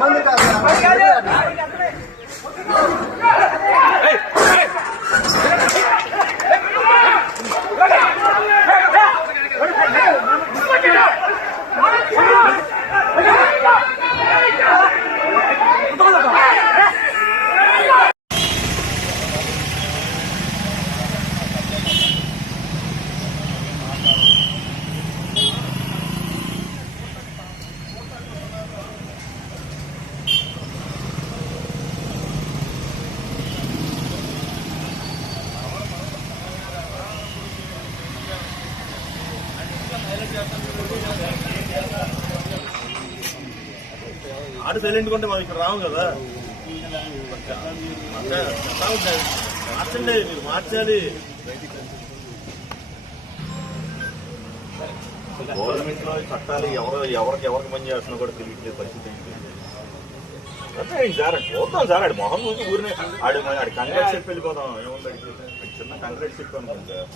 ఇబ్బంది కాదు. ఆడు సైలెంట్ కొంటే మనం ఇక్కడ రావు కదా. మార్చండి, మీరు మార్చాలి. గవర్నమెంట్ లో చట్టాలు ఎవరికి పని చేస్తున్నా కూడా తెలియట్లేదు పరిస్థితి ఏంటి సార్. చూద్దాం సార్, ఆడి మొహం చూసి ఊరినే ఆడి కంగ్రాట్స్ చెప్పి వెళ్ళిపోదాం. ఏముంది అడిగి చిన్న కంగ్రాట్స్ చెప్పి అనుకోండి సార్.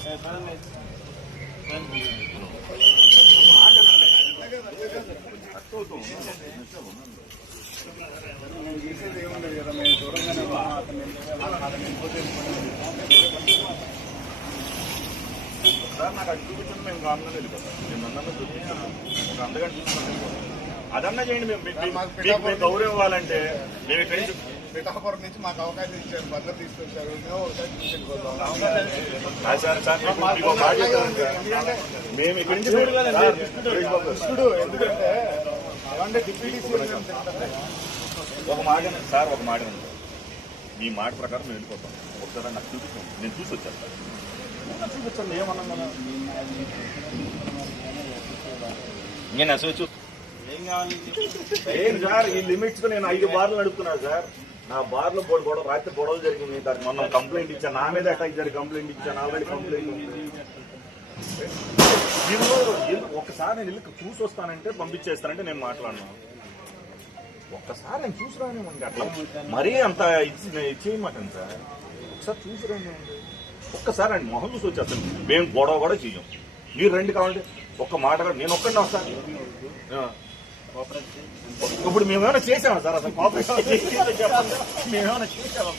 నాకు అది చూపించండి, మేము కాకుండా వెళ్ళిపోతాం. నేను అందరినీ చూపించాను, ఒక అందగంట చూసుకొని వెళ్ళిపోతాం. అదన్నా చేయండి. మేము గౌరవం ఇవ్వాలంటే మేము ఇక్కడి నుంచి పిఠాపురం నుంచి మాకు అవకాశం ఇచ్చారు, భద్రత తీసుకొచ్చారు. మేము ఇక్కడి నుంచి ఎందుకంటే డిప్యూటీ సీఎం ఒక మాట సార్, ఒక మాట మీ మాట ప్రకారం మేము వెళ్ళిపోతాం. ఒకసారి నాకు చూపించాను, నేను చూసి వచ్చాను సార్. చూపించండి, ఏమన్నా కదా నేను అసలు ఏం కావాలి ఏం సార్. ఈ లిమిట్స్ తో నేను 5 బార్లు నడుపుతున్నాను సార్. నా బార్లో రాత్రి గొడవలు జరిగింది. దానికి మొన్న కంప్లైంట్ ఇచ్చాను, నా మీద అటాక్ జరిగి కంప్లైంట్ ఇచ్చాను. ఆల్రెడీ కంప్లైంట్ ఉంది. మీరు ఒక్కసారి నేను వెళ్ళి చూసి వస్తానంటే పంపించేస్తానంటే నేను మాట్లాడినా. ఒక్కసారి నేను చూసి రానివ్వండి. అట్లా మరీ అంత ఇచ్చేయమాటండి సార్. ఒకసారి చూసి రానివ్వండి. ఒక్కసారి అండి మొహం చూసి వచ్చేస్తాను. మేము గొడవ కూడా చెయ్యం. మీరు రండి కావాలంటే ఒక్క మాట కూడా నేను ఒక్కడిని వస్తాను. ఇప్పుడు మేమేమైనా చేసామా సార్? అసలు కోఆపరేషన్ మేమేమైనా చేసామా?